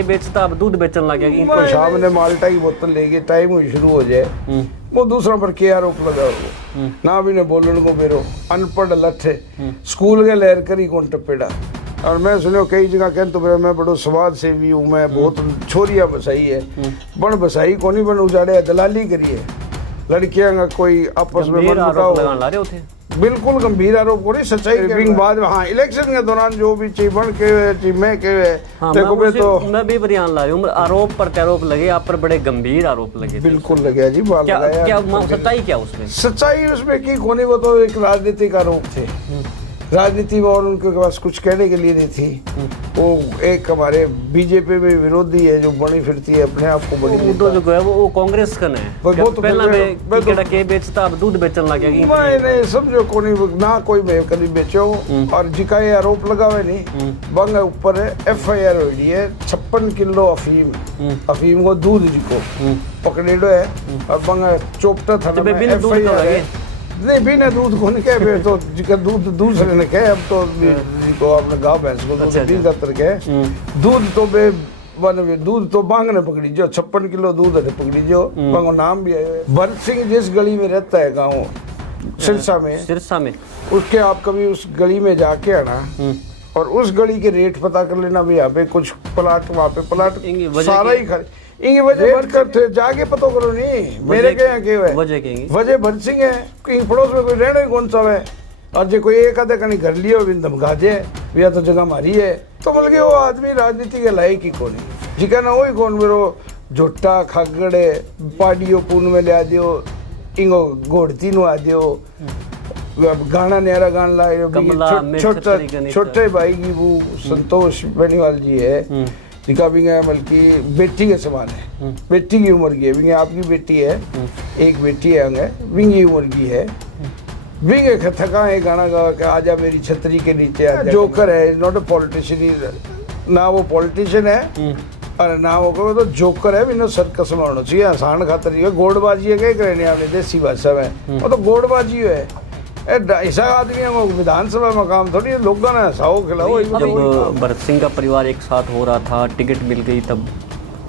के बेचता अब दूध बेचने लग गया। इनको सामने माल्टा की बोतल लेके टाइम हुई शुरू हो जाए वो दूसरा पर के आरोप लगा हो ना भी ने बोलन को बेरो अनपढ़ लठे स्कूल के लहर करी कौन टपेड़ा। और मैं सुनो कई जगह कहते तो मैं बड़ो समाज सेवी हूँ, मैं बहुत छोरिया बसाई है बन बसाई कोनी बन उजाड़े दलाली करिए लड़कियां का कोई आपस में मन बिल्कुल गंभीर आरोप को नहीं सच्चाई के बाद हाँ इलेक्शन के दौरान जो भी चीज बन के मैं के हाँ, देखो मैं भी बयान ला रही हूँ। आरोप प्रत्यारोप लगे आप पर, बड़े गंभीर आरोप लगे। बिल्कुल लगे जी बात लगाया। क्या सच्चाई क्या उसमें? सच्चाई उसमें की कोने वो तो एक राजनीतिक आरोप थे राजनीति में और उनके पास कुछ कहने के लिए नहीं थी। वो एक हमारे बीजेपी में विरोधी है जो बड़ी फिरती है अपने आप को बड़ी जो है वो कांग्रेस का है। पहला मैं केड़ा के बेचता अब दूध बेचने लग गया। मैं नहीं समझो कोनी ना कोई मैं कभी बेचो और जिका ये आरोप लगावे नहीं बंग ऊपर FIR हुई है 56 किलो अफीम को दूध जिको पकड़ेडो है और बंग चोपटा थाना में FIR है नहीं बिना दूध को नहीं कहे तो जिका दूध दूसरे ने कहे अब तो जिको आपने गाँव भैंस को दूध 20 के दूध तो बे दूध तो बांग ने पकड़ी जो 56 किलो दूध है पकड़ी जो बांगो नाम भी है भरत सिंह जिस गली में रहता है गाँव सिरसा में उसके आप कभी उस गली में जाके आना और उस गली के रेट पता कर लेना भी यहाँ पे कुछ प्लाट वहाँ पे प्लाट सारा ही खरीद इंगे वजह करते जाके पता करो नहीं मेरे के यहाँ के वजह भरत सिंह है इंग पड़ोस में कोई रहना ही कौन सा है और जो कोई एक आधे कहीं घर लिया धमका दे भैया तो जगह मारी है तो मतलब वो आदमी राजनीति के लायक ही कौन है जिका ना वही कौन मेरो झोटा खागड़े पाडियो पून में ले आ दियो इंगो घोड़ती नु आ दियो गाना न्यारा गान लाए छोटे भाई की वो संतोष बेनीवाल जी है जिनका भी बल्कि बेटी के समान है बेटी की उम्र की है विंगे आपकी बेटी है एक बेटी है अंगे विंगी उम्र की है विंगे थका है गाना गा के आजा मेरी छतरी के नीचे जोकर है नॉट अ पॉलिटिशियन ना वो पॉलिटिशियन है और ना वो कहो तो जोकर है बिना सर्कस में होना चाहिए आसान खातर गोड़बाजी है क्या करने आपने देसी भाषा में वो तो गोड़बाजी है ऐसा आदमी है विधानसभा मकाम थोड़ी लोगों ने हंसाओ खिलाओ। जब भरत सिंह का परिवार एक साथ हो रहा था टिकट मिल गई तब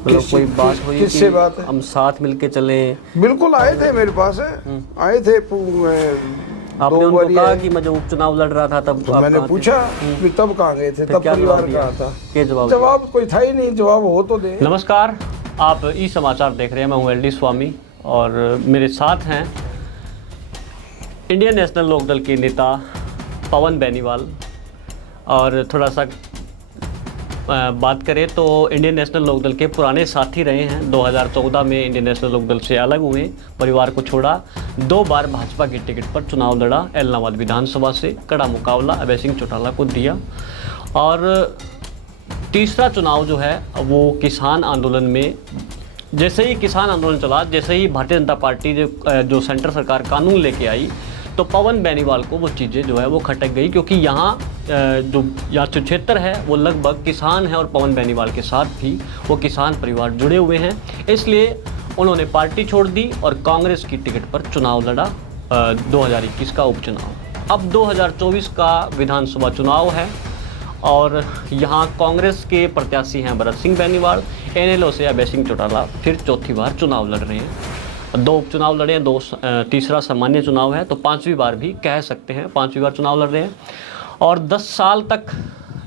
मतलब कोई बात हुई किससे बात है? हम साथ मिलके चले बिल्कुल आए थे मेरे पास आए थे आपने उनको कहा कि मैं जब उपचुनाव लड़ रहा था तब तो मैंने पूछा कि तब कहाँ गए थे तब परिवार कहाँ था क्या जवाब कोई था ही नहीं जवाब हो तो दे। नमस्कार आप ई समाचार देख रहे हैं मैं हूँ LD स्वामी और मेरे साथ हैं इंडियन नेशनल लोकदल के नेता पवन बेनीवाल। और थोड़ा सा बात करें तो इंडियन नेशनल लोकदल के पुराने साथी रहे हैं। 2014 में इंडियन नेशनल लोकदल से अलग हुए, परिवार को छोड़ा, 2 बार भाजपा की टिकट पर चुनाव लड़ा, एलनाबाद विधानसभा से कड़ा मुकाबला अभय सिंह चौटाला को दिया। और तीसरा चुनाव जो है वो किसान आंदोलन में, जैसे ही किसान आंदोलन चला, जैसे ही भारतीय जनता पार्टी जो सेंटर सरकार कानून लेके आई तो पवन बेनीवाल को वो चीज़ें जो है वो खटक गई, क्योंकि यहाँ जो क्षेत्र है वो लगभग किसान है और पवन बेनीवाल के साथ भी वो किसान परिवार जुड़े हुए हैं। इसलिए उन्होंने पार्टी छोड़ दी और कांग्रेस की टिकट पर चुनाव लड़ा 2021 का उपचुनाव। अब 2024 का विधानसभा चुनाव है और यहाँ कांग्रेस के प्रत्याशी हैं भरत सिंह बेनीवाल, NLO से अभय सिंह चौटाला फिर चौथी बार चुनाव लड़ रहे हैं। 2 उपचुनाव लड़े हैं, तीसरा सामान्य चुनाव है, तो 5वीं बार भी कह सकते हैं 5वीं बार चुनाव लड़ रहे हैं। और 10 साल तक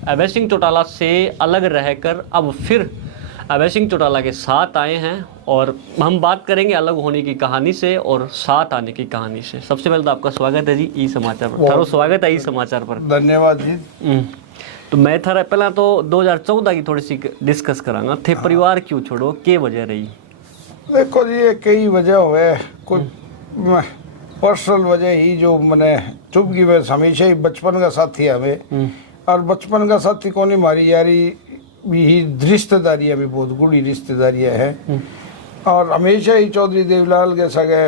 अभय सिंह चौटाला से अलग रहकर अब फिर अभय सिंह चौटाला के साथ आए हैं और हम बात करेंगे अलग होने की कहानी से और साथ आने की कहानी से। सबसे पहले तो आपका स्वागत है जी ई समाचार पर। थारो स्वागत है ई समाचार पर। धन्यवाद जी। तो मैं थारा पहला तो 2014 की थोड़ी सी डिस्कस करांगा थे। परिवार क्यों छोड़ो, क्या वजह रही? देखो जी ये कई वजह हुए, कुछ पर्सनल वजह ही जो मैंने चुप की वजह हमेशा ही बचपन का साथी है हमें, और बचपन का साथी कौन ही हमारी यारी भी रिश्तेदारी अभी बहुत गुड़ी रिश्तेदारियाँ हैं और हमेशा ही चौधरी देवीलाल के सगे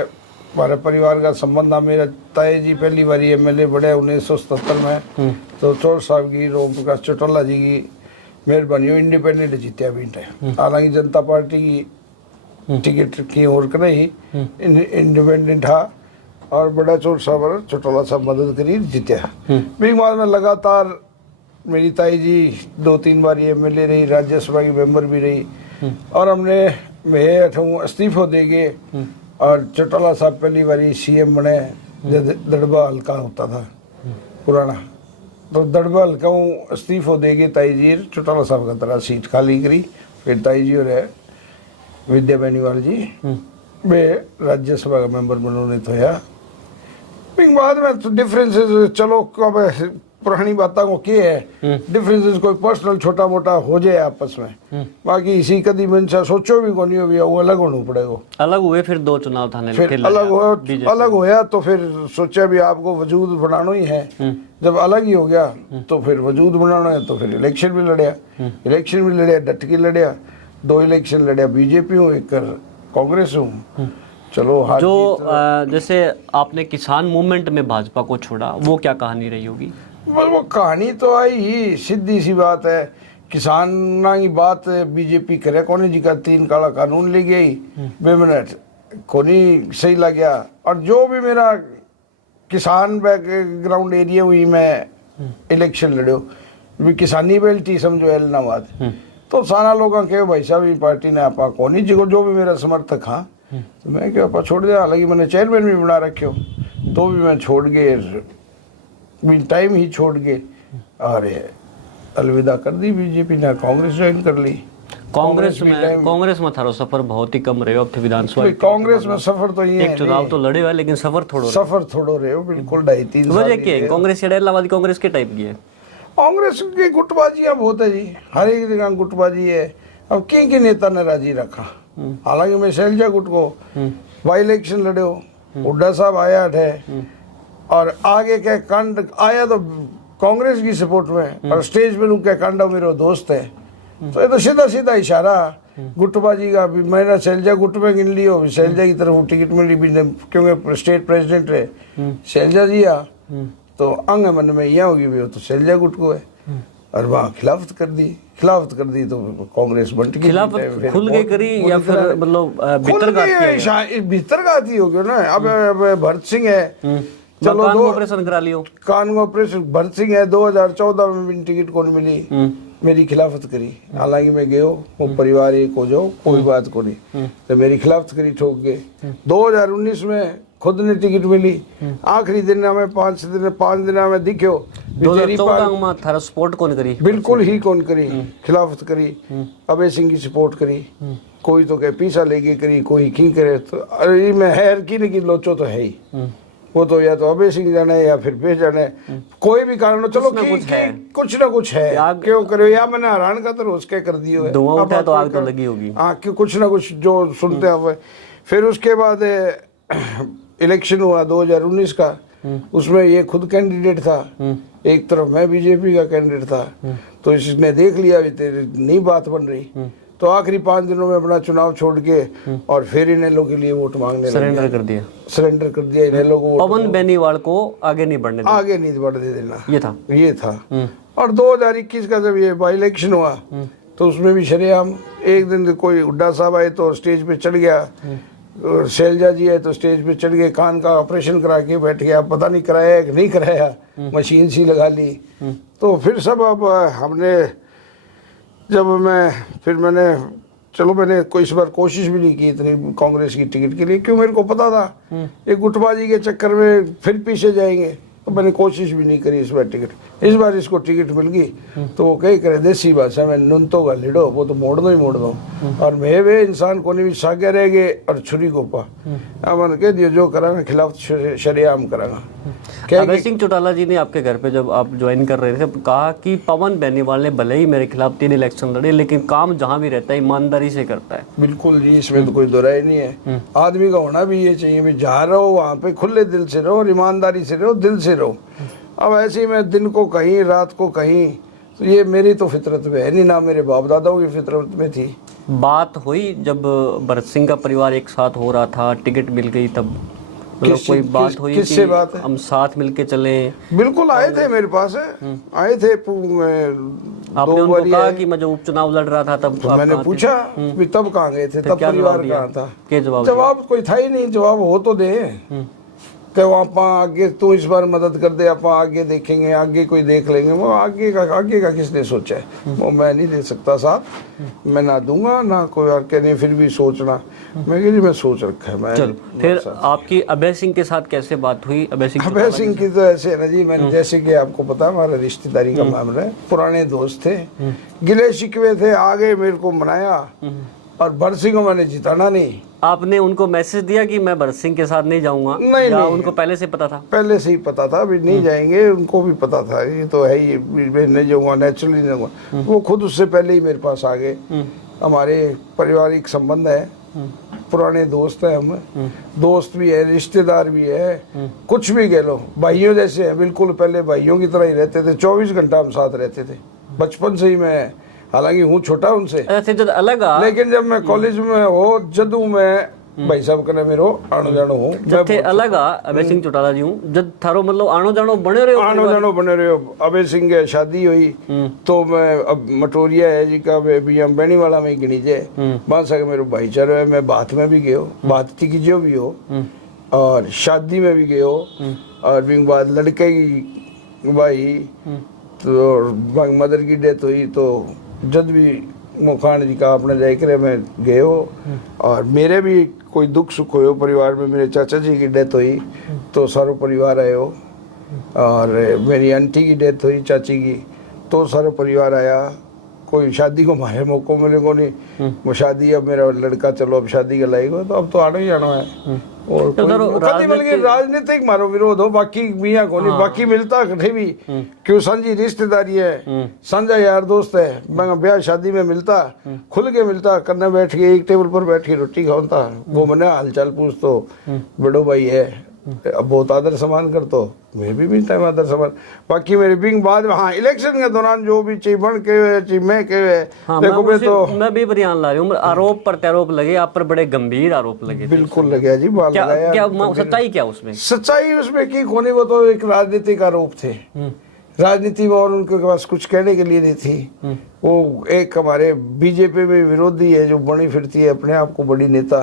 हमारे परिवार का संबंध है। मेरा ताए जी पहली बार MLA बड़े 1977 में तो चौर साहब की रोम प्रकाश चौटाला जी की मेहरबानी इंडिपेंडेंट जीते अभी। हालांकि जनता पार्टी की टिकट की और कर ही इंडिपेंडेंट था और बड़ा चोर साहब चौटाला साहब मदद करी जीत्या। भी बाद में लगातार मेरी ताई जी 2-3 बार एमएलए रही, राज्यसभा की मेंबर भी रही, और हमने मैं इस्तीफो देंगे और चौटाला साहब पहली बारी सीएम बने जब दड़बा हल्का होता था पुराना, तो दड़बा हल्का इस्तीफो देंगे ताई जी चौटाला साहब का तरह सीट खाली करी, फिर ताई जी और विद्या बेनीवाल जी वे राज्यसभा का मेंबर बनोने तो या बाद में तो डिफरेंसेस चलो अब पुरानी बातों को क्या है, डिफरेंसेस कोई पर्सनल छोटा मोटा हो जाए आपस में, बाकी इसी कदी मनसा सोचो भी को नहीं हो, वो अलग होना पड़ेगा। अलग हुए फिर 2 चुनाव थाने फिर अलग होया तो फिर सोचा भी आपको वजूद बनाना ही है, जब अलग ही हो गया तो फिर वजूद बनाना है, तो फिर इलेक्शन भी लड़िया डट के लड़िया, 2 इलेक्शन लड़िया, बीजेपी हूँ एक कांग्रेस हूँ। चलो जो जैसे आपने किसान मूवमेंट में भाजपा को छोड़ा, वो क्या कहानी रही होगी? बस वो कहानी तो आई ही, सीधी सी बात है, किसान की बात बीजेपी करे कोनी जी का 3 काला कानून ले गई बेमिनट कोनी सही लग गया, और जो भी मेरा किसान बैकग्राउंड एरिया हुई मैं इलेक्शन लड़ो भी किसानी बेल्टी समझो एलनाबाद, तो सारा लोग के भाई साहब पार्टी ने आपा कोनी जी को जो भी मेरा समर्थक हाँ, तो मैं क्या आप छोड़ दिया, हालांकि मैंने चेयरमैन भी बना रखे हो, तो भी मैं छोड़ के टाइम ही छोड़ के अरे अलविदा कर दी बीजेपी ने, कांग्रेस ज्वाइन कर ली। कांग्रेस में थारो सफर बहुत ही कम रहे हो, अब थे विधानसभा कांग्रेस में सफर तो ये एक चुनाव तो लड़े हुए लेकिन सफर थोड़ो रहे हो, बिल्कुल 2.5-3 साल। वजह क्या है? कांग्रेस इलाहाबादी कांग्रेस के टाइप की है, कांग्रेस की गुटबाजियां बहुत है जी, हर एक जगह गुटबाजी है। अब किन नेता ने राजी रखा, हालांकि मैं शैलजा गुट को बाई इलेक्शन लड़े हो, हुड्डा साहब आया है और आगे के कांड आया तो कांग्रेस की सपोर्ट में, और स्टेज पे उनके कांडा मेरा दोस्त है, तो ये तो सीधा सीधा इशारा गुटबाजी का भी। मैंने शैलजा गुट में गिन लियो, शैलजा की तरफ टिकट मिली भी क्योंकि स्टेट प्रेसिडेंट है शैलजा जी आ, तो अंग मन में यह होगी भी, तो शैलजा गुट को है, और वहाँ खिलाफत कर दी तो कांग्रेस बंट की खिलाफत खुल के करी या फिर मतलब भीतरघाती हो गया ना। अब भरत सिंह है, चलो ऑपरेशन करा लियो, कानून ऑपरेशन भरत सिंह है, 2014 में भी टिकट कौन मिली, मेरी खिलाफत करी, हालांकि मैं गयो वो परिवार एक हो जाओ कोई बात को नहीं, तो मेरी खिलाफत करी ठोक गए। 2019 में खुद ने टिकट मिली, आखिरी दिन में 5 दिन में दिखो 2014 में थारा सपोर्ट कौन करी, बिल्कुल ही कौन करी, खिलाफत करी, अभय सिंह की सपोर्ट करी, कोई तो कह पीसा लेके करी, कोई की करे, तो अरे मैं हैर की लोचो तो है ही, वो तो या तो अभय सिंह जाने या फिर पे जाने, कोई भी कारण हो, चलो कुछ ना कुछ है, क्यों करे या मैंने हैरान का तो उसके कर दियो है, धुआं उठा तो आग तो लगी होगी, हाँ क्यों कुछ ना कुछ जो सुनते हैं। फिर उसके बाद इलेक्शन हुआ 2019 का, उसमें ये खुद कैंडिडेट था, एक तरफ मैं बीजेपी का कैंडिडेट था, तो इसने देख लिया भी तेरी नहीं बात बन रही, तो आखिरी 5 दिनों में अपना चुनाव छोड़ के और फिर इन लोगों के लिए वोट मांगने सरेंडर कर दिया इन लोगों को, पवन बेनीवाल को आगे नहीं बढ़ने देना, ये था। और 2021 का जब ये बाई इलेक्शन हुआ तो उसमें भी शरेआम एक दिन कोई हुड्डा साहब आए तो स्टेज पे चढ़ गया, शैलजा जी है तो स्टेज पे चढ़ गए, कान का ऑपरेशन करा के बैठ गया, पता नहीं कराया कि नहीं कराया, मशीन सी लगा ली, तो फिर सब अब हमने जब मैंने चलो मैंने कोई इस बार कोशिश भी नहीं की इतनी कांग्रेस की टिकट के लिए, क्यों मेरे को पता था एक गुटबाजी के चक्कर में फिर पीछे जाएंगे, तो मैंने कोशिश भी नहीं करी इस बार टिकट। इस बार इसको टिकट मिल गई तो वो कही करे देसी भाषा में नुनतो का लिडो, वो तो मोड़ दो और मैं वे इंसान को नहीं सागे रह गए और छुरी को पा, अब मैंने कह दिया जो करांगा खिलाफ शरेआम करांगा। अभय सिंह चौटाला जी ने आपके घर पे जब आप ज्वाइन कर रहे थे कहा कि पवन बेनीवाल ने भले ही मेरे खिलाफ 3 इलेक्शन लड़े लेकिन काम जहाँ भी रहता है ईमानदारी से करता है। बिल्कुल जी, इसमें तो कोई दोराई नहीं है, आदमी का होना भी ये चाहिए भी जहाँ रहो वहाँ पे खुले दिल से रहो और ईमानदारी से रहो, दिल से रहो। अब ऐसे ही मैं दिन को कहीं रात को कहीं, तो ये मेरी तो फितरत में है नहीं, ना मेरे बाप दादाओं की फितरत में थी। बात हुई जब भरत सिंह का परिवार एक साथ हो रहा था, टिकट मिल गई, तब मतलब कोई बात हुई किससे बात है? हम साथ मिलके चले? बिल्कुल आए थे मेरे पास, आए थे। आपने उनको कहा कि मैं जब उपचुनाव लड़ रहा था तब तो मैंने पूछा भी तब कहाँ गए थे, तब परिवार कहाँ था? जवाब कोई था ही नहीं, जवाब हो तो दे कि वो आप आगे तू इस बार मदद कर दे, आप आगे देखेंगे, आगे कोई देख लेंगे। वो आगे का किसने सोचा है? वो मैं नहीं दे सकता साहब, मैं ना दूंगा ना कोई और कहने फिर भी सोचना। मैं कह जी मैं सोच रखा है। मैं चलो फिर आपकी अभय सिंह के साथ कैसे बात हुई? अभय सिंह की तो ऐसे है ना जी, मैंने जैसे कि आपको पता हमारा रिश्तेदारी का मामला है, पुराने दोस्त थे, गिले शिकवे थे, आगे मेरे को मनाया और भरत सिंह को मैंने जिताना नहीं। आपने उनको मैसेज दिया कि मैं भरत सिंह के साथ नहीं जाऊंगा? नहीं, या उनको पहले से पता था? पहले से ही पता था अभी नहीं जाएंगे, उनको भी पता था ये तो है ही, मैं नहीं जाऊंगा, नेचुरली नहीं जाऊंगा। वो खुद उससे पहले ही मेरे पास आ गए। हमारे पारिवारिक संबंध है, पुराने दोस्त है, हम दोस्त भी है, रिश्तेदार भी है, कुछ भी कह लो, भाइयों जैसे है बिल्कुल। पहले भाइयों की तरह ही रहते थे, 24 घंटा हम साथ रहते थे बचपन से ही। मैं हालांकि हूँ छोटा उनसे, जब अलग लेकिन जब मैं कॉलेज में हो जदू मैं भाई साहब कने मेरो आनो जानो हूँ। जब थे अलग अभय सिंह चौटाला जी हूँ, जब थारो मतलब आनो जानो बने रहे हो? आनो जानो बने रहे हो। अभय सिंह के शादी हुई तो मैं अब मटोरिया है जी का भी हम बैनी वाला में गिनी जाए बांसा के मेरे भाईचारो है। मैं बात में भी गयो, बात की जो भी हो, और शादी में भी गयो, और भी बाद लड़के की भाई तो मदर की डेथ हुई तो जद भी मुखान जी का अपने जाए करे मैं गयो। और मेरे भी कोई दुख सुख हो परिवार में, मेरे चाचा जी की डेथ हुई तो सारो परिवार आयो, और मेरी आंटी की डेथ हुई चाची की तो सारो परिवार आया। कोई शादी को मारे मौको मिले को नहीं, वो शादी अब मेरा लड़का चलो अब शादी का लाएगा तो अब तो आना ही आना है। और बल्कि राजनीतिक मारो विरोध हो, बाकी मियाँ को नहीं, बाकी मिलता कठे भी क्यों सांझी रिश्तेदारी है, सांझा यार दोस्त है। मैं ब्याह शादी में मिलता, खुल के मिलता, करने बैठ के एक टेबल पर बैठ के रोटी खाता, वो मैंने हालचाल पूछ तो बड़ो भाई है, अब बहुत आदर सम्मान कर तो मैं भी मिलता है आदर सम्मान। बाकी मेरी बिंग बाद में हाँ इलेक्शन के दौरान जो भी चीज बन के चीज मैं के देखो मैं भी बयान ला रही हूँ। आरोप प्रत्यारोप लगे आप पर, बड़े गंभीर आरोप लगे। बिल्कुल लगे जी, बाल लगाया। क्या सच्चाई क्या उसमें? सच्चाई उसमें की कोनी, वो तो एक राजनीतिक आरोप थे, राजनीति में, और उनके पास कुछ कहने के लिए नहीं थी। वो एक हमारे बीजेपी में विरोधी है जो बनी फिरती है अपने आप को बड़ी नेता,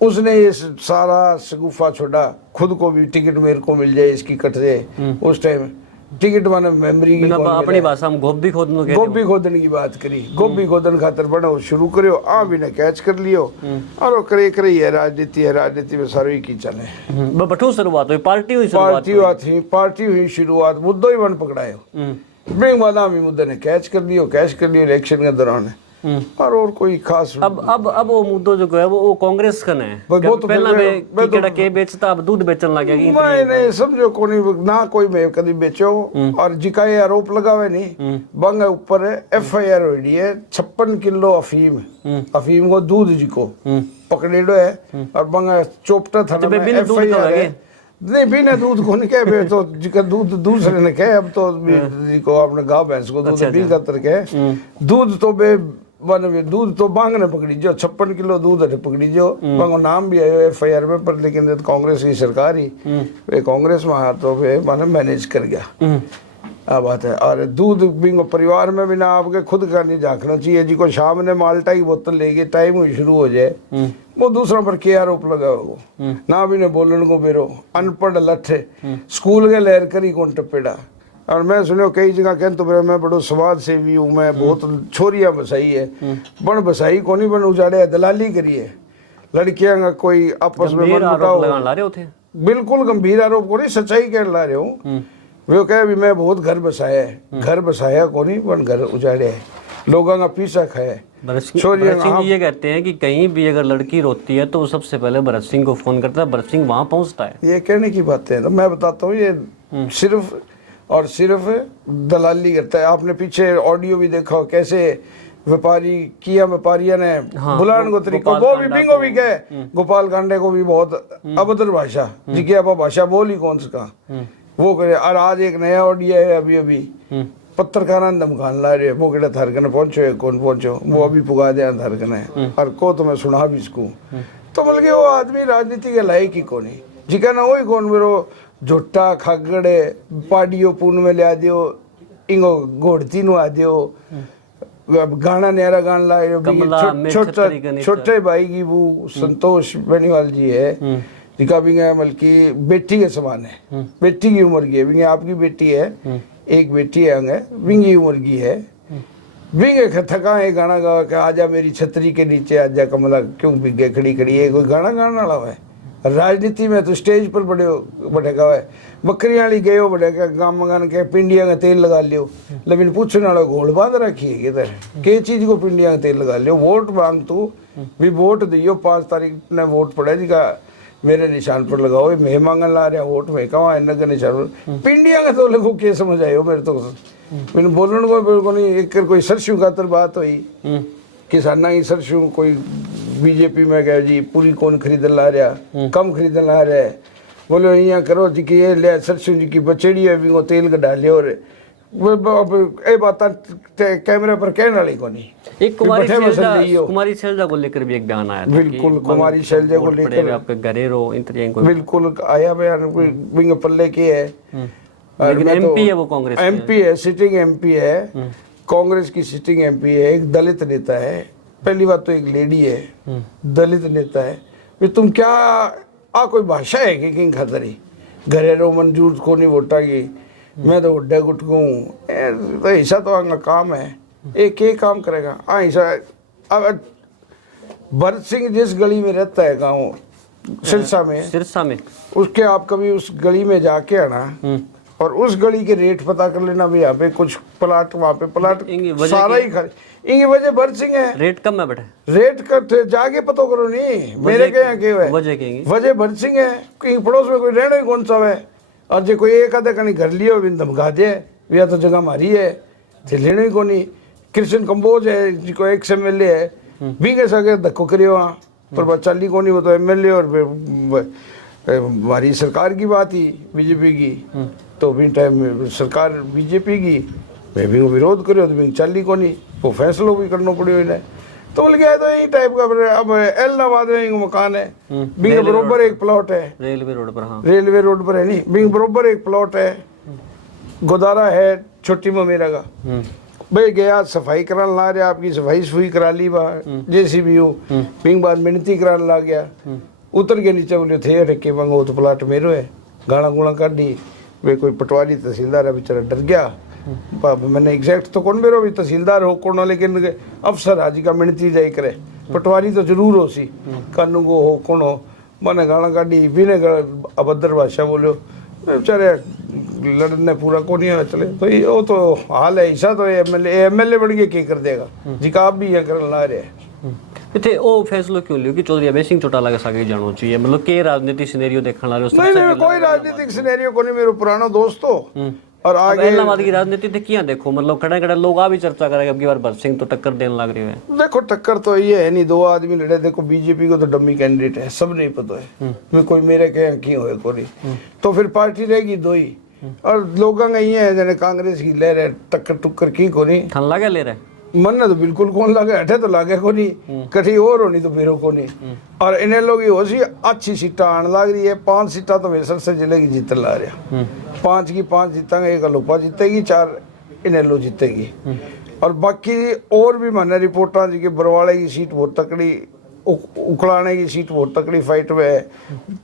उसने ये सारा शगुफा छोड़ा, खुद को भी टिकट मेरे को मिल जाए इसकी कट जाए। उस टाइम टिकट माने मेमोरी की अपनी भाषा में गोभी खोदने की बात करी, गोभी खोदन खातर बनो शुरू करियो, आ भी ने कैच कर लियो और करे है। राजनीति है, राजनीति में सारी की चले बठू शुरुआत हुई, पार्टी हुई शुरुआत, मुद्दों ही बन पकड़ायो, बिंग वाला भी मुद्दे ने कैच कर लियो इलेक्शन के दौरान। और कोई खास अब वो मुद्दो जो है वो कांग्रेस का है। वो तो पहला में केड़ा के बेचता, अब दूध बेचन लग गया। नहीं समझो कोनी ना कोई मैं कभी बेचो, और जिका ये आरोप लगावे नहीं बंग ऊपर FIR हुई है 56 किलो अफीम को दूध जिको पकड़ेडो है, और बंग चोपटा था FIR है। नहीं बिना दूध को नहीं कहे तो जिका दूध दूसरे ने कहे, अब तो जिको अपने गाँव भैंस को दूध भी खतर के दूध तो बे दूध तो बांग ने पकड़ी जो 56 किलो दूध है पकड़ी जो बांगो नाम भी आयो FIR में, पर लेकिन कांग्रेस की सरकार ही वे कांग्रेस में हाथों पे माने मैनेज कर गया। आ बात है। और दूध बिंगो परिवार में भी ना आपके खुद का नहीं झांकना चाहिए जी को शाम ने माल्टा की बोतल लेके टाइम हुई शुरू हो जाए वो दूसरों पर क्या आरोप लगा वो ना भी ने बोलन को बेरो अनपढ़ लठे स्कूल के लहर करी कौन टपेड़ा। और मैं सुनो कई जगह कहते तो मैं बड़ो समाज सेवी हूँ, मैं बहुत छोरियां बसाई है बन बसाई को नहीं बन उजाड़े दलाली करी है लड़कियां का कोई आपस में बिल्कुल गंभीर आरोप को नहीं सच्चाई कह ला रहे हूँ। वो कहे भी मैं बहुत घर बसाया को नहीं बन घर उजाड़े है लोगों का पीछा खाया। भरत सिंह ये कहते हैं कि कहीं भी अगर लड़की रोती है तो वो सबसे पहले भरत सिंह को फोन करता है, भरत सिंह वहां पहुंचता है। ये कहने की बातें तो मैं बताता हूँ ये सिर्फ और सिर्फ दलाली करता है। आपने पीछे ऑडियो भी देखा हो कैसे व्यापारियों ने बुलाने को तरीका वो भी बिंगो भी गए गोपाल कांडे को भी बहुत अभद्र भाषा जिकी आप भाषा बोली कौन सा वो करे। और आज एक नया ऑडियो है अभी पत्रकारा धमकान ला रहे वो केड़ा थारकने पहुंचो कौन पहुंचो वो अभी पुगा दिया थारकने और को तो मैं सुना भी सकूं तो बल्कि वो आदमी राजनीति के लायक ही कौन है जिका ना वही कौन मेरो झोटा खागड़े पाडियो पून में लिया दियो इंगो घोड़ती नु आ दियो गाना न्यारा गान ला छोटे भाई की वो संतोष बेनीवाल जी है जिका भी बल्कि बेटी के समान है, बेटी की उम्र की है। भी आपकी बेटी है, एक बेटी है अंगे विंगी उम्र की है। विंगे थका है गाना गा के आजा मेरी छतरी के नीचे आजा कमला क्यों बिगे खड़ी खड़ी है, कोई गाना गाने वाला है। राजनीति में तो स्टेज पर बढ़ेगा है, बकरियां वाली गए हो बढ़ेगा गाँव मगान के पिंडिया का तेल लगा लियो, लेकिन पूछने वाला घोड़ बांध रखी है किधर के चीज को पिंडिया का तेल लगा लियो। वोट मांग तू भी वोट दियो, 5 तारीख ने वोट पड़े जी का मेरे निशान पर लगाओ। मैं मांगन ला रहा वोट में कहा इन्ना का निशान पर पिंडिया का तो लोगों के समझ आयो मेरे तो मैंने बोलने को बिल्कुल नहीं। एक कोई सरसों खातर बात हुई किसाना की सरसों कोई बीजेपी में गया जी पूरी कौन खरीद ला रहा, कम खरीद ला रहा है। बोलो यहाँ करो जी कि ये ले सरसों जी की बचेड़ी है भी वो तेल का डाले और ये बात कैमरे पर कहने वाली को नहीं। एक कुमारी शैलजा को लेकर भी एक बयान आया था। बिल्कुल कुमारी शैलजा को लेकर आपके घरेरो बिल्कुल आया बयान विंग पल्ले की है, लेकिन एमपी है वो कांग्रेस एमपी है, सिटिंग एमपी है, कांग्रेस की सिटिंग एमपी है, एक दलित नेता है। पहली बात तो एक लेडी है, दलित नेता है। भी तुम क्या कोई भाषा है कि किंग खतरी घरेरो मंजूर को नहीं वोटा की मैं तो उड्डे गुटकू तो ऐसा तो आंगा काम है। एक काम करेगा ऐसा। अब भरत सिंह जिस गली में रहता है गाँव सिरसा में उसके आप कभी उस गली में जाके आना और उस गली के रेट पता कर लेना भी यहाँ पे कुछ प्लाट वहाँ पे प्लाट सारा ही खरीद इंगी वजह भरत सिंह है। रेट कम है बेटा, रेट का जाके पतो करो नहीं मेरे के यहाँ क्यों है वजह भरत सिंह है। कहीं पड़ोस में कोई रहना ही कौन सा है और जो कोई एक आधे कहीं घर लियो भी धमका दे या तो जगह मारी है थे लेना ही कौन। कृष्ण कंबोज है जिको एक MLA है भी कैसा के धक्को करियो वहाँ पर चाली को नहीं वो तो MLA और हमारी सरकार की बात ही बीजेपी की तो भी टाइम में सरकार बीजेपी की मैं भी विरोध करो तो भी चाली को नहीं वो फैसला भी करना पड़े इन्हें तो बोल गया तो यही टाइप का। अब एलनाबाद में एक मकान है बिंग बरोबर एक प्लॉट है रेलवे रोड पर। हाँ रेलवे रोड पर है नहीं बिंग बरोबर एक प्लॉट है। गोदारा है छोटी ममेरा का भाई गया सफाई कराने ला रहा आपकी सफाई करा ली बाहर JCB बिंग बाद मिनती कराने ला गया उतर के नीचे बोले थे रखे मंगो तो प्लाट मेरो है गाना गुणा कर दी वे कोई पटवारी तहसीलदार है बेचारा डर गया। मैंने एग्जैक्ट तो कौन मेरो भी तहसीलदार हो कौन लेकिन अफसर हाजी का मिनती जाई करे पटवारी तो जरूर हो सी कानू को हो कौन हो मैंने गाना काटी बिने अभद्र भाषा बोलो बेचारे लड़ने पूरा को नहीं चले तो ये तो हाल है ऐसा तो MLA बढ़ के क्या कर देगा जिका आप भी यहाँ कर ला रहे हैं इतने ओ फैसलो क्यों लियो कि चौधरी अभय सिंह चौटाला के सागे जानो चाहिए मतलब के राजनीतिक सिनेरियो देखने ला रहे हो। नहीं कोई राजनीतिक सिनेरियो को नहीं मेरे पुराना दोस्त हो और आगे इलाहाबाद की राजनीति थे क्या देखो मतलब खड़े लोग आ भी चर्चा करेंगे अब की बार भरत सिंह तो टक्कर देने लग रहे हैं। देखो टक्कर तो ये है नहीं 2 आदमी लड़े देखो बीजेपी को तो डम्मी कैंडिडेट है सब नहीं पता है मैं कोई मेरे के क्यों हो कोई तो फिर पार्टी रहेगी 2 ही और लोगों का ये है जैसे कांग्रेस की ले रहे टक्कर टुक्कर की को नहीं ठन लगे ले रहे मन तो बिल्कुल कौन लगे हटे तो लागे को नहीं कठी और होनी तो मेरो को नहीं और इन्हें लोग हो सी अच्छी सीटा आने लग रही है 5 सीटा तो मेरे सबसे जिले की जीत ला रहा 5 की 5 जीतेंगे एक लोपा जीतेगी 4 इन्हें लो जीतेगी और बाकी और भी मैंने रिपोर्टा जी के बरवाड़े की सीट बहुत तकड़ी उखड़ाने की सीट बहुत तकड़ी फाइट में है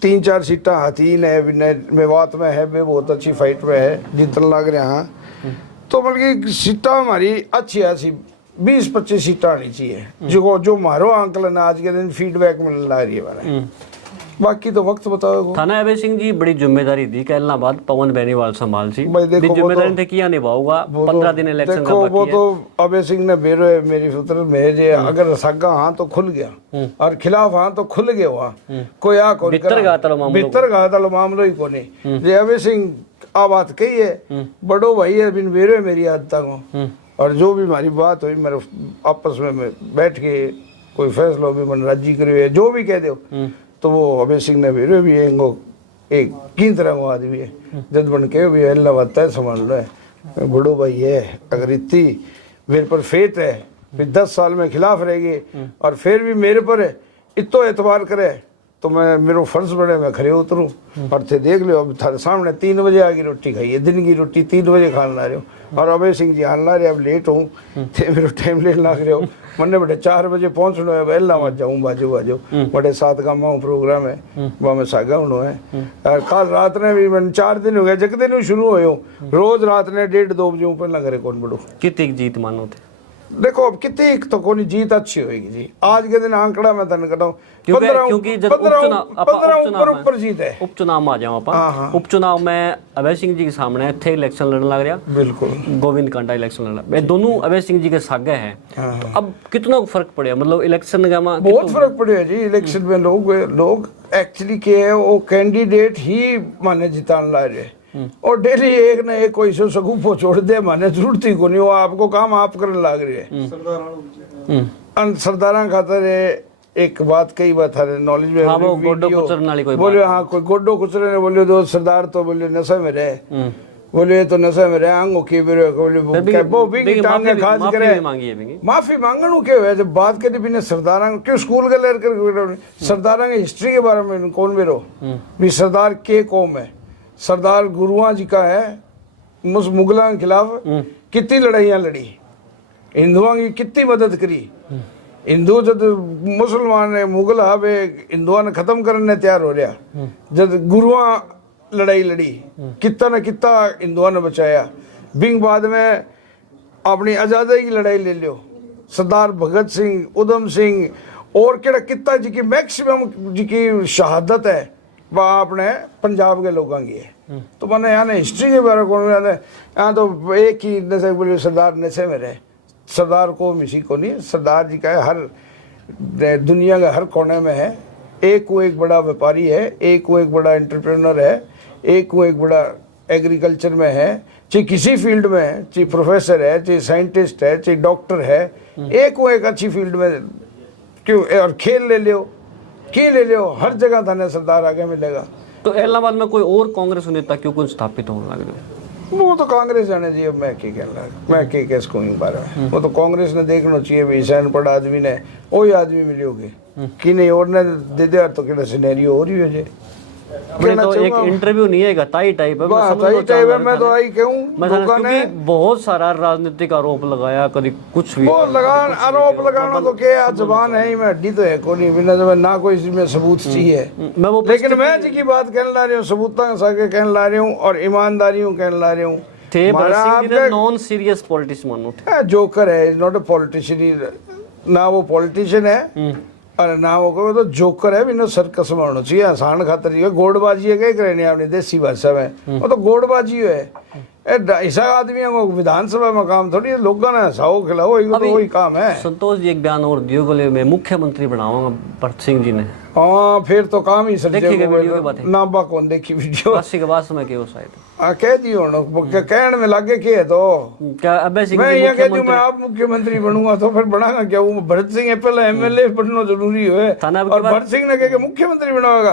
3-4 सीटा हथीन है मेवात में है वे बहुत अच्छी फाइट में है जीतने लग रहे हैं तो बल्कि सीटा हमारी अच्छी ऐसी 20-25 सीटा आनी चाहिए जो मारो आंकलन आज के दिन फीडबैक मिल रही है मैंने बाकी तो वक्त बताओ। थाना अभय सिंह जी बड़ी जिम्मेदारी दी कि इलाहाबाद पवन बेनीवाल संभाल सी जिम्मेदारी थे किया निभाऊगा 15 दिन इलेक्शन का बाकी वो तो अभय सिंह ने बेरो है मेरी फितर में जे अगर सगा हाँ तो खुल गया और खिलाफ हाँ तो खुल गया वहाँ कोई आ को भीतर गाता मामलो ही को नहीं जे अभय सिंह आ बात कही है बड़ो भाई है बिन बेरो है मेरी आदता को और जो भी हमारी बात हुई मेरे आपस में बैठ के कोई फैसला भी मन राजी करे जो भी कह दो तो वो अभय सिंह ने भी एक किन तरह को आदमी है जब बन के भी अल्लाह बताता है समझ लो है बड़ो भाई है अगर इतनी मेरे पर फेत है फिर 10 साल में खिलाफ रहेगी और फिर भी मेरे पर इतो एतबार करे तो मैं मेरे फर्ज बने मैं खड़े उतरूँ और थे देख लो अब थारे सामने 3 बजे आगे रोटी खाई है, दिन की रोटी 3 बजे खाने ला रहे हो और अभय सिंह जी आने ला रहे अब लेट हूँ थे मेरे टाइम लेट लग रहे हो मन्ने बड़े 4 बजे पहुँचना है पहला मत जाऊँ बाजू बड़े 7 का माँ प्रोग्राम है वहाँ में सागा होना है और कल रात ने भी मैंने 4 दिन हो गए जग दिन शुरू हो रोज रात ने 1:30-2 बजे पहला घरे कौन बढ़ो कितनी जीत मानो थे देखो अब कितनी तो कोई जीत अच्छी होगी जी आज के दिन आंकड़ा मैं तन कटाऊं क्योंकि जब ऊपर जीत है उपचुनाव में आ जाओ आप उपचुनाव में अभय सिंह जी के सामने थे इलेक्शन लड़ने लग रहा बिल्कुल गोविंद कांडा इलेक्शन लड़ा मैं दोनों अभय सिंह जी के सागे हैं तो अब कितना फर्क पड़ेगा मतलब इलेक्शन में बहुत फर्क पड़ेगा जी इलेक्शन में लोग एक्चुअली क्या है वो कैंडिडेट ही माने जिताने ला रहे और डेली एक ना एक कोई सगुफो छोड़ दे माने जरूरत ही को नहीं वो आपको काम आप करने लग रही है सरदारा खातर एक बात कई बात है नॉलेज में वो गोडो कुचरने वाली कोई बोले हाँ कोई गोडो कुचरे ने बोले दो सरदार तो बोले नशे में रहे बोले तो नशे में रहे आंगो की बोले वो भी टांगे खास करे माफी मांगन के हुए जब बात करी बिना सरदारा क्यों स्कूल के लेकर सरदारा की हिस्ट्री के बारे में कौन बेरो भी सरदार के कौम है सरदार गुरुआ जी का है मुगलों के खिलाफ कितनी लड़ाइयाँ लड़ी हिंदुओं की कितनी मदद करी हिंदू जब मुसलमान ने मुगल हावे हिंदुओं ने खत्म करने तैयार हो रहा जब गुरुआ लड़ाई लड़ी कितना न कितना हिंदुओं ने बचाया बिंग बाद में अपनी आज़ादी की लड़ाई ले लियो सरदार भगत सिंह उधम सिंह और केड़ा कितना जी की मैक्सिमम जी की शहादत है वह अपने पंजाब के लोगों की है तो मैंने यहाँ हिस्ट्री के बारे में यहाँ तो एक ही नशे बोले सरदार नशे में रहे सरदार को मिसी को नहीं सरदार जी का हर दुनिया के हर कोने में है एक को एक बड़ा व्यापारी है एक को एक बड़ा एंटरप्रेन्योर है एक को एक बड़ा एग्रीकल्चर में है चाहे किसी फील्ड में है चाहे प्रोफेसर है चाहे साइंटिस्ट है चाहे डॉक्टर है एक को एक अच्छी फील्ड में क्यों और खेल ले लो ले लो हर जगह थाने सरदार आगे मिलेगा तो इलाहाबाद में कोई और कांग्रेस नेता क्यों कुछ स्थापित होने लग रहे वो तो कांग्रेस जाने जी अब मैं क्या कहना मैं क्या केस को बारे में वो तो कांग्रेस ने देखना चाहिए भाई सैन पड़ा आदमी ने वही आदमी मिलोगे कि नहीं और ने दे दिया तो क्या सिनेरियो हो रही हो जाए तो एक इंटरव्यू नहीं है ताई टाइप है मैं तो आई कहूँ क्योंकि बहुत सारा राजनीतिक आरोप लगाया कभी कुछ भी वो आरोप लगाना तो क्या जबान है ही मैं हड्डी तो है को नहीं बिना जब ना कोई इसमें सबूत चाहिए लेकिन मैं जी की बात कहने ला रही हूँ सबूता के कहने ला रही हूँ और ईमानदारी कहने ला रही हूँ थे नॉन सीरियस पॉलिटिशियन जोकर है नॉट ए पॉलिटिशियन ना वो पॉलिटिशियन है अरे ना वो कहो तो जोकर है बिना सर्कस में होना चाहिए आसान खातर ही गोड़बाजी है क्या करें अपनी देसी भाषा में वो तो गोड़बाजी है ऐसा आदमी है विधानसभा में काम थोड़ी लोगों ने हंसाओ खिलाओ तो वही काम है संतोष जी एक बयान और दियो बोले मैं मुख्यमंत्री बनाऊंगा भरत सिंह जी ने हाँ फिर तो काम ही सर ना बा कौन देखी वीडियो के बाद समय के शायद कह दियो कहने में लागे के है तो क्या अभय सिंह मैं ये कह दूं मैं आप मुख्यमंत्री बनूंगा तो फिर बनागा क्या वो भरत सिंह है पहले एमएलए बनना जरूरी है और भरत सिंह ने कह के मुख्यमंत्री बनाएगा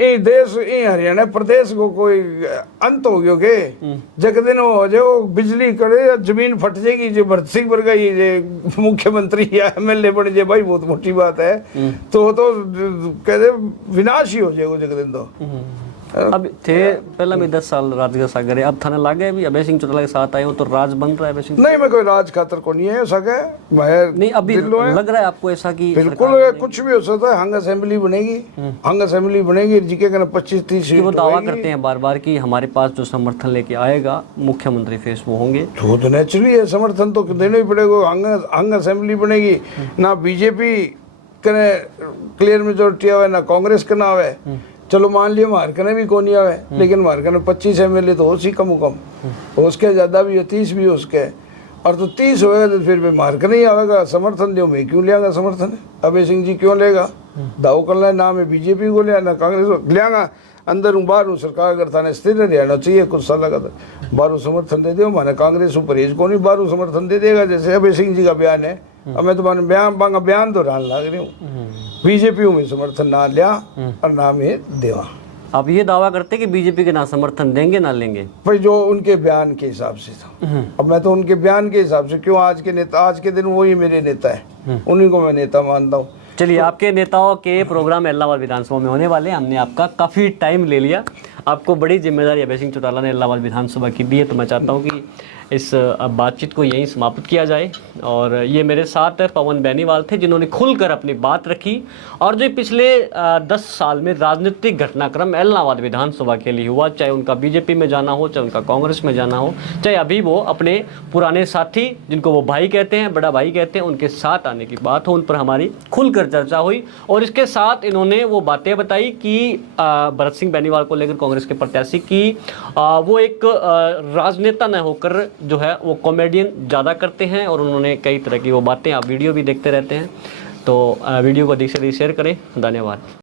ये देश ये हरियाणा प्रदेश को कोई अंत हो गयो के जग दिन हो जाओ बिजली करे जमीन फट जाएगी जो भरत सिंह वर्गा ये मुख्यमंत्री या एमएलए बन जाए भाई बहुत मोटी बात है तो कहते विनाश ही हो जाएगा जग दिन तो अब थे पहला भी 10 साल राज का सागर है अब थाने लागे अभी अभय सिंह चौटाला के साथ आए हो तो राज बन रहा है अभय सिंह नहीं मैं कोई राज खातर को नहीं है सके नहीं अभी लग रहा है आपको ऐसा कि बिल्कुल कुछ भी हो सकता है हंग असेंबली बनेगी जीके का 25-30 वो दावा करते हैं बार बार कि हमारे पास जो समर्थन लेके आएगा मुख्यमंत्री फेस वो होंगे तो नेचुरली है समर्थन तो देना ही पड़ेगा हंग असेंबली बनेगी ना बीजेपी करे क्लियर मेजोरिटी आवे ना कांग्रेस का ना आवे चलो मान लिया मारकने भी कौन आवे लेकिन मारकने 25 एमएलए तो हो सी कम उसके ज्यादा भी हो 30 भी हो उसके और तो 30 होएगा तो फिर भी मारकने ही आवेगा समर्थन दो मैं क्यों लियागा समर्थन अभय सिंह जी क्यों लेगा दाव कर ले ना मैं बीजेपी को लिया ना कांग्रेस को लियागा अंदर हूँ बाहर हूँ सरकार अगर थाने स्थिर रहना चाहिए कुछ साल लगा बाहर समर्थन दे दो माने कांग्रेस परहेज को नहीं बाहर समर्थन दे देगा जैसे अभय सिंह जी का बयान है अब मैं तुम्हारे बयान तो रान लग रही हूँ बीजेपी में समर्थन ना लिया और ना में देवा आप ये दावा करते कि बीजेपी के ना समर्थन देंगे ना लेंगे भाई जो उनके बयान के हिसाब से था अब मैं तो उनके बयान के हिसाब से क्यों आज के दिन वही मेरे नेता है उन्हीं को मैं नेता मानता हूँ चलिए, आपके नेताओं के प्रोग्राम इलाहाबाद विधानसभा में होने वाले, हमने आपका काफ़ी टाइम ले लिया। आपको बड़ी जिम्मेदारी अभय सिंह चौटाला ने इलाहाबाद विधानसभा की दी है, तो मैं चाहता हूँ कि इस बातचीत को यहीं समाप्त किया जाए। और ये मेरे साथ पवन बेनीवाल थे, जिन्होंने खुलकर अपनी बात रखी और जो पिछले 10 साल में राजनीतिक घटनाक्रम इलाहाबाद विधानसभा के लिए हुआ, चाहे उनका बीजेपी में जाना हो, चाहे उनका कांग्रेस में जाना हो, चाहे अभी वो अपने पुराने साथी, जिनको वो भाई कहते हैं, बड़ा भाई कहते हैं, उनके साथ आने की बात हो, उन पर हमारी खुलकर चर्चा हुई। और इसके साथ इन्होंने वो बातें बताई कि भरत सिंह बेनीवाल को लेकर कांग्रेस के प्रत्याशी की वो एक राजनेता न होकर जो है वो कॉमेडियन ज़्यादा करते हैं, और उन्होंने कई तरह की वो बातें, आप वीडियो भी देखते रहते हैं, तो वीडियो को अधिक से अधिक शेयर करें। धन्यवाद।